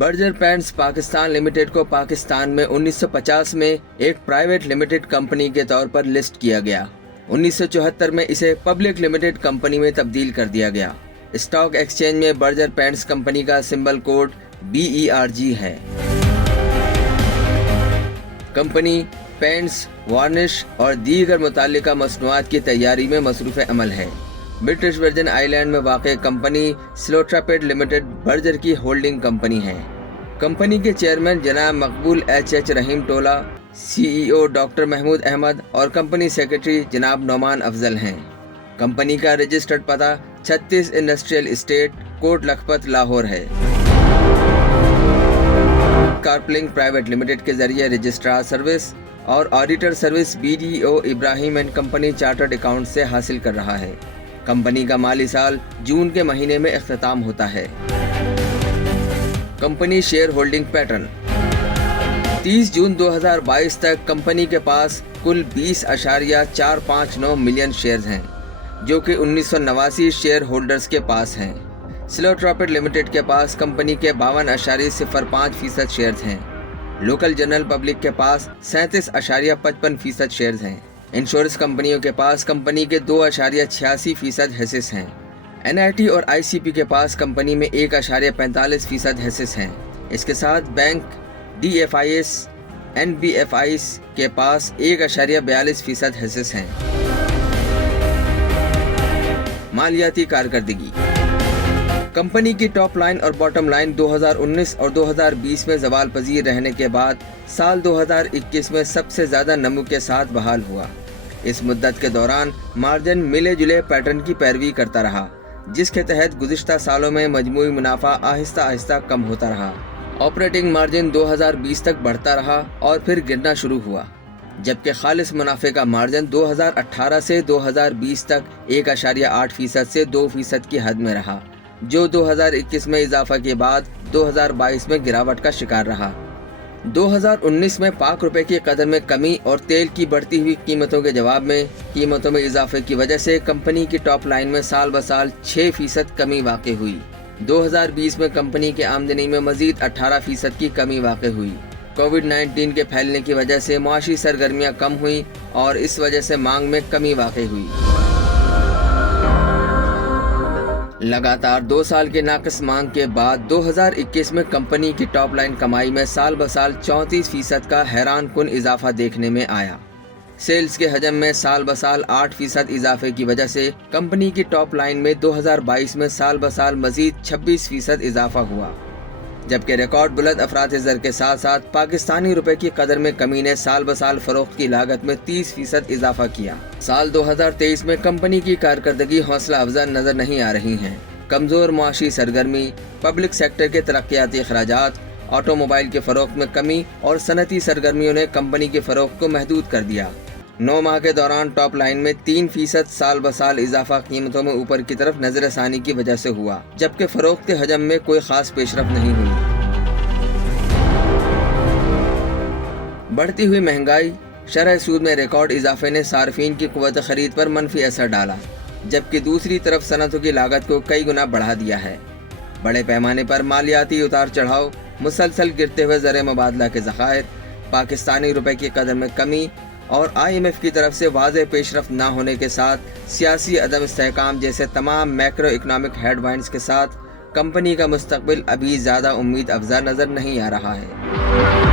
Berger paints Pakistan limited को पाकिस्तान में 1950 में एक प्राइवेट लिमिटेड कंपनी के तौर पर लिस्ट किया गया। 1974 में इसे पब्लिक लिमिटेड कंपनी में तब्दील कर दिया गया। स्टॉक एक्सचेंज में बर्जर पेंट्स कंपनी का सिंबल कोड BERG है। कंपनी पेंट्स, वार्निश और दीगर मुताल्लिका मसनूआत की तैयारी में मसरूफ़ अमल है। ब्रिटिश वर्जिन आइलैंड में वाक़ कंपनी स्लोट्रापेड लिमिटेड बर्जर की होल्डिंग कंपनी है। कंपनी के चेयरमैन जनाब मकबूल H रहीम टोला, CEO डॉक्टर महमूद अहमद और कंपनी सेक्रेटरी जनाब नौमान अफजल हैं। कंपनी का रजिस्टर्ड पता 36 इंडस्ट्रियल इस्टेट, कोट लखपत, लाहौर है। कार्पलिंग प्राइवेट लिमिटेड के जरिए रजिस्ट्रार सर्विस और auditor service BDO Ibrahim and company chartered account से हासिल कर रहा है। कंपनी का माली साल जून के महीने में इख्तिताम होता है। कंपनी शेयर होल्डिंग पैटर्न 30 जून 2022 तक कंपनी के पास कुल 20.459 मिलियन शेयर्स हैं, जो कि 1989 शेयर होल्डर्स के पास हैं। स्लोट्रापेड लिमिटेड के पास कंपनी के 52.05% शेयर्स हैं। लोकल जनरल पब्लिक के पास 37.55% शेयर्स हैं। इंश्योरेंस कंपनियों के पास कंपनी के 2.86% हिस्सेस हैं। NIT और ICP के पास कंपनी में 1.45% हिस्सेस हैं। इसके साथ बैंक, DFIs, NBFIs के पास 1.42% हिस्सेस हैं। मालियाती कारकर्दगी कंपनी की टॉप लाइन और बॉटम लाइन 2019 और 2020 में ज़वाल पजीर रहने के बाद साल 2021 में सबसे ज़्यादा नमू के साथ बहाल हुआ। इस मुद्दत के दौरान मार्जिन मिले जुले पैटर्न की पैरवी करता रहा, जिसके तहत गुज़िश्ता सालों में मजमूई मुनाफा आहिस्ता आहिस्ता कम होता रहा। ऑपरेटिंग मार्जिन 2020 तक बढ़ता रहा और फिर गिरना शुरू हुआ, जबकि खालिस मुनाफे का मार्जिन 2018 से 2020 तक 1.8% से 2% की हद में रहा, जो 2021 में इजाफा के बाद 2022 में गिरावट का शिकार रहा। 2019 में पाक रुपए की कदर में कमी और तेल की बढ़ती हुई कीमतों के जवाब में कीमतों में इजाफे की वजह से कंपनी की टॉप लाइन में साल ब साल 6% कमी वाक़ई हुई। 2020 में कंपनी की आमदनी में मजीद 18% की कमी वाक़ई हुई। कोविड-19 के फैलने की वजह से मुआशी सरगर्मियाँ कम हुई और इस वजह से मांग में कमी वाक़ई हुई। लगातार 2 साल के नाक़िस मांग के बाद 2021 में कंपनी की टॉप लाइन कमाई में साल ब साल 34% का हैरान कुन इजाफा देखने में आया। सेल्स के हजम में साल ब साल 8% इजाफे की वजह से कंपनी की टॉप लाइन में 2022 में साल ब साल मजीद 26% इजाफा हुआ, जबकि रिकॉर्ड बुलंद अफरात ज़र के साथ साथ पाकिस्तानी रुपए की कदर में कमी ने साल ब साल फरोख्त की लागत में 30% इजाफा किया। साल 2023 में कंपनी की कारकर्दगी हौसला अफजा नजर नहीं आ रही हैं। कमजोर मुआशी सरगर्मी, पब्लिक सेक्टर के तरक्याती अखराजात, ऑटोमोबाइल के फरोख्त में कमी और सनती सरगर्मियों ने कंपनी के फरोख्त को महदूद कर दिया। 9 माह के दौरान टॉप लाइन में 3% साल ब साल इजाफा कीमतों में ऊपर की तरफ नजरसानी की वजह से हुआ, जबकि फरोख्त के हजम में कोई खास पेशरफ नहीं हुई। बढ़ती हुई महंगाई, शरह सूद में रिकॉर्ड इजाफे ने सार्फिन की कुव्वत खरीद पर मनफी असर डाला, जबकि दूसरी तरफ सनतों की लागत को कई गुना बढ़ा दिया है। बड़े पैमाने पर मालियाती उतार चढ़ाव, मुसलसल गिरते हुए ज़र मुबादला के ज़खायर, पाकिस्तानी रुपए की कदर में कमी और IMF की तरफ से वाज़ेह पेशरफ्त न होने के साथ सियासी अदम इस्तेहकाम जैसे तमाम मैक्रो इकनॉमिक हेडवाइंस के साथ कंपनी का मुस्तकबिल अभी ज़्यादा उम्मीद अफजा नज़र नहीं आ रहा है।